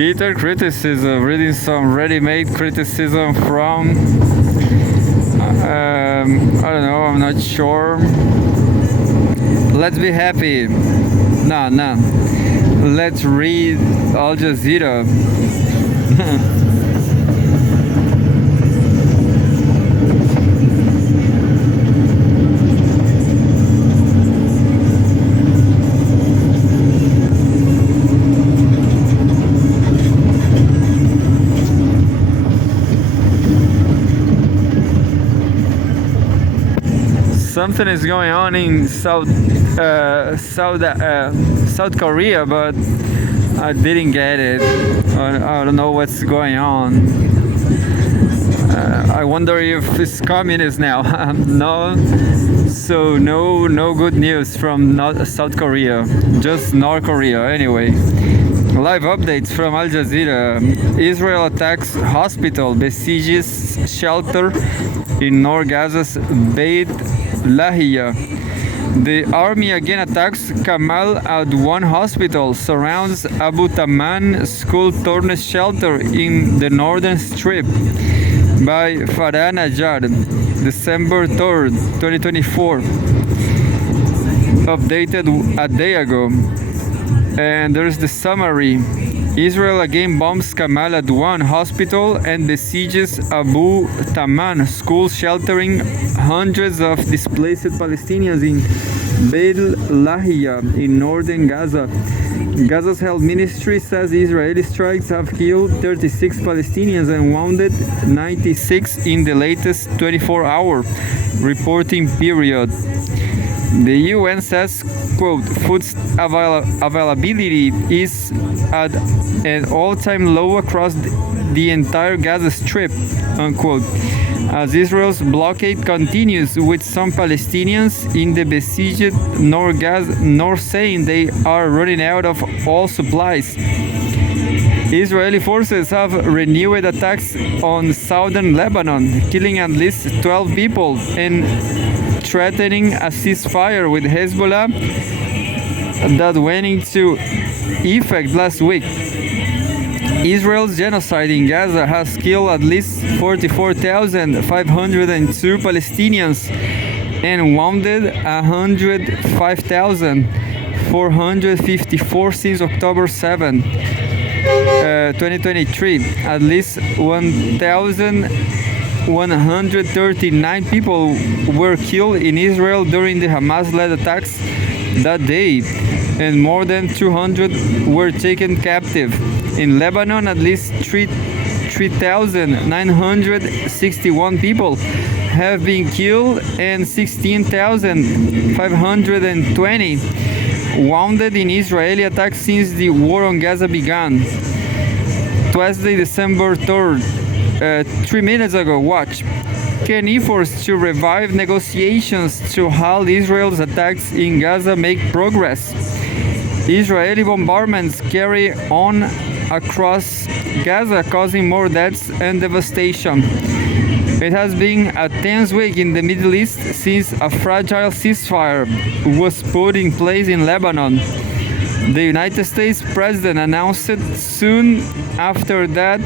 Bitter criticism, reading some ready-made criticism from, I don't know, I'm not sure. Let's be happy. No. Let's read Al Jazeera. Something is going on in South Korea, but I didn't get it. I don't know what's going on. I wonder if it's communist now. No, so no good news from South Korea, just North Korea. Anyway, live updates from Al Jazeera. Israel attacks hospital, besieges shelter in North Gaza's Beit Lahia. The army again attacks Kamal Adwan hospital, surrounds Abu Taman school torn shelter in the northern strip. By Farah Najjar, December 3rd, 2024. Updated a day ago. And there's the summary. Israel again bombs Kamal Adwan hospital and besieges Abu Taman school, sheltering hundreds of displaced Palestinians in Beit Lahia in northern Gaza. Gaza's health ministry says Israeli strikes have killed 36 Palestinians and wounded 96 in the latest 24-hour reporting period. The UN says, quote, food availability is at an all-time low across the entire Gaza Strip, unquote, as Israel's blockade continues, with some Palestinians in the besieged north saying they are running out of all supplies. Israeli forces have renewed attacks on southern Lebanon, killing at least 12 people and threatening a ceasefire with Hezbollah that went into effect last week. Israel's genocide in Gaza has killed at least 44,502 Palestinians and wounded 105,454 since October 7, 2023. At least 1,139 people were killed in Israel during the Hamas-led attacks that day, and more than 200 were taken captive. In Lebanon, at least 3,961 people have been killed and 16,520 wounded in Israeli attacks since the war on Gaza began. Tuesday, December 3rd, 3 minutes ago. Watch. Can efforts to revive negotiations to halt Israel's attacks in Gaza make progress? Israeli bombardments carry on across Gaza, causing more deaths and devastation. It has been a tense week in the Middle East since a fragile ceasefire was put in place in Lebanon. The United States president announced soon after that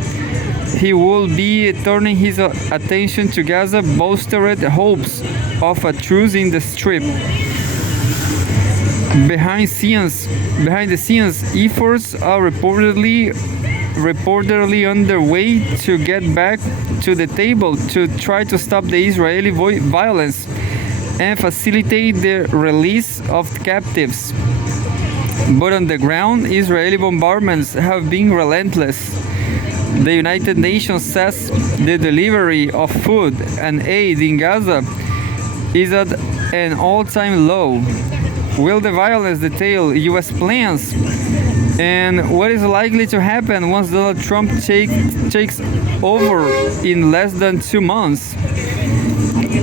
he will be turning his attention to Gaza, bolstered hopes of a truce in the Strip. Behind the scenes, efforts are reportedly underway to get back to the table to try to stop the Israeli violence and facilitate the release of captives. But on the ground, Israeli bombardments have been relentless. The United Nations says the delivery of food and aid in Gaza is at an all-time low. Will the violence detail U.S. plans? And what is likely to happen once Donald Trump takes over in less than 2 months?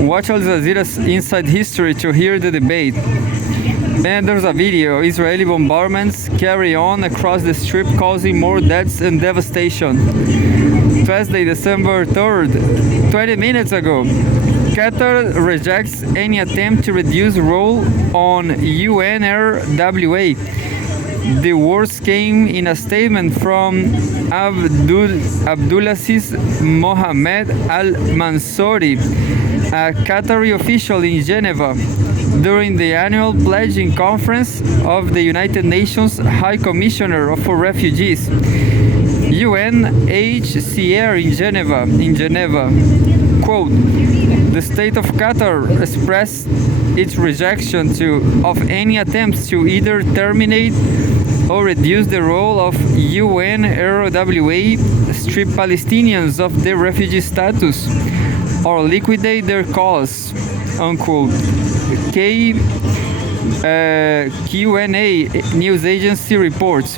Watch Al Jazeera's Inside History to hear the debate. And there's a video. Israeli bombardments carry on across the Strip, causing more deaths and devastation. Thursday, December 3rd, 20 minutes ago. Qatar rejects any attempt to reduce role on UNRWA. The words came in a statement from Abdulaziz Mohammed Al Mansouri, a Qatari official in Geneva, during the annual pledging conference of the United Nations High Commissioner for Refugees, UNHCR in Geneva. Quote, the state of Qatar expressed its rejection of any attempts to either terminate or reduce the role of UNRWA, strip Palestinians of their refugee status, or liquidate their cause, unquote. QNA news agency reports.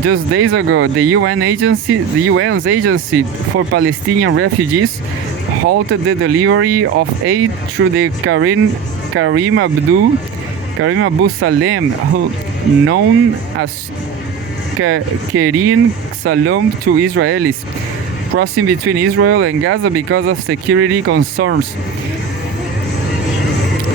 Just days ago, the UN's Agency for Palestinian Refugees halted the delivery of aid through the Karim Abu Salem, known as Kerim Salom, to Israelis crossing between Israel and Gaza because of security concerns.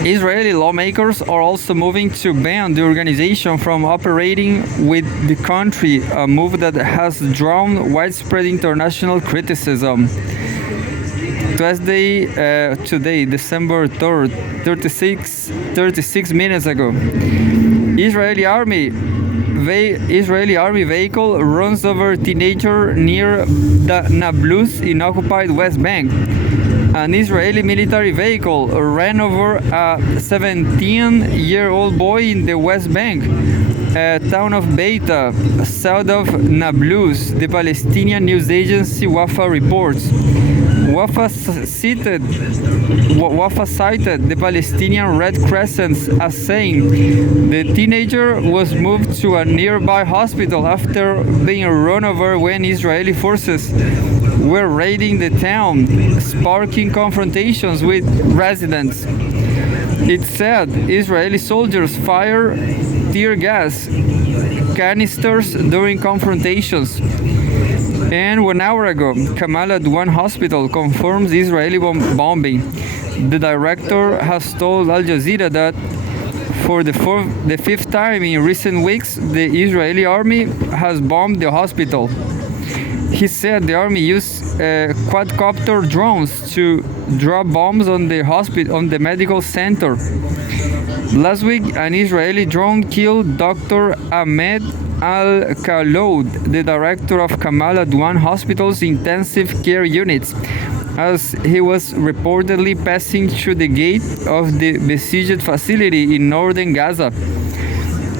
Israeli lawmakers are also moving to ban the organization from operating with the country, a move that has drawn widespread international criticism. Today, December 3rd, 36 minutes ago, Israeli army vehicle runs over teenager near the Nablus in occupied West Bank. An Israeli military vehicle ran over a 17-year-old boy in the West Bank, town of Beita, south of Nablus, the Palestinian news agency Wafa reports. Wafa cited the Palestinian Red Crescent as saying the teenager was moved to a nearby hospital after being run over when Israeli forces were raiding the town, sparking confrontations with residents. It said Israeli soldiers fired tear gas canisters during confrontations. And 1 hour ago, Kamal Adwan Hospital confirms Israeli bombing. The director has told Al Jazeera that for the fifth time in recent weeks, the Israeli army has bombed the hospital. He said the army used quadcopter drones to drop bombs on the medical center. Last week, an Israeli drone killed Dr. Ahmed Al-Khaloud, the director of Kamal Adwan Hospital's intensive care units, as he was reportedly passing through the gate of the besieged facility in northern Gaza.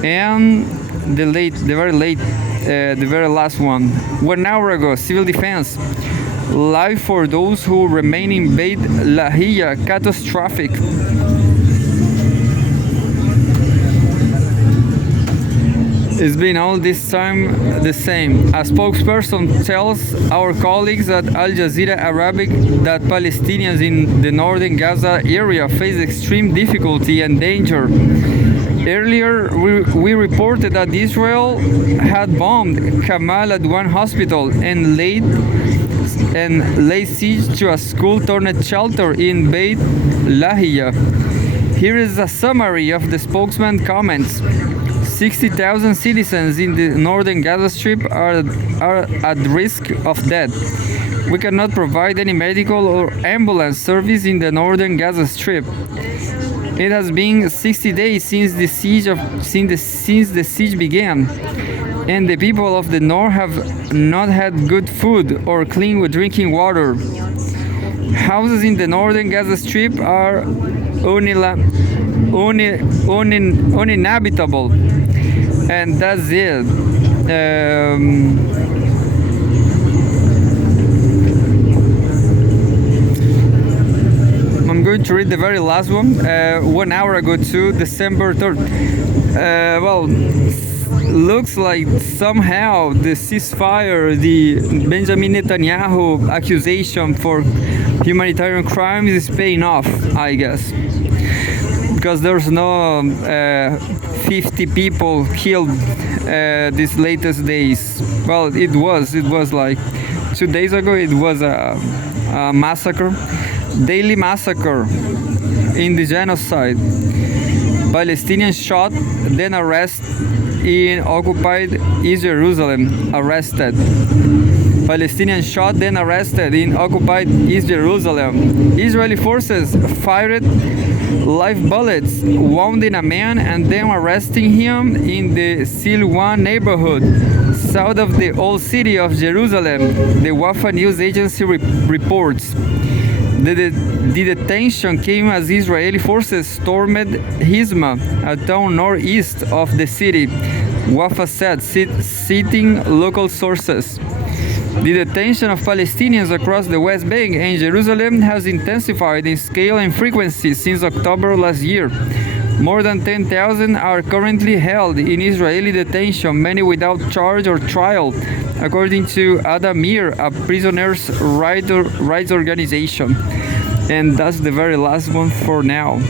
And the very last one. 1 hour ago, civil defense. Life for those who remain in Beit Lahia catastrophic. It's been all this time the same. A spokesperson tells our colleagues at Al Jazeera Arabic that Palestinians in the northern Gaza area face extreme difficulty and danger. Earlier, we reported that Israel had bombed Kamal Adwan Hospital and laid siege to a school-turned shelter in Beit Lahia. Here is a summary of the spokesman's comments. 60,000 citizens in the northern Gaza Strip are at risk of death. We cannot provide any medical or ambulance service in the northern Gaza Strip. It has been 60 days since the siege began, and the people of the north have not had good food or clean drinking water. Houses in the northern Gaza Strip are uninhabitable, and that's it. I'm going to read the very last one. 1 hour ago to December 3rd. Looks like somehow the ceasefire, the Benjamin Netanyahu accusation for humanitarian crimes is paying off, I guess. Because there's no 50 people killed these latest days. Well, it was like 2 days ago, it was a massacre. Daily massacre in the genocide. Palestinians shot, then arrest in occupied East Jerusalem arrested. Palestinians shot then arrested in occupied East Jerusalem. Israeli forces fired live bullets, wounding a man and then arresting him in the Silwan neighborhood, south of the old city of Jerusalem, the Wafa news agency reports. The detention came as Israeli forces stormed Hizma, a town northeast of the city, Wafa said, citing local sources. The detention of Palestinians across the West Bank and Jerusalem has intensified in scale and frequency since October last year. More than 10,000 are currently held in Israeli detention, many without charge or trial, according to Adamir, a prisoners' rights organization. And that's the very last one for now.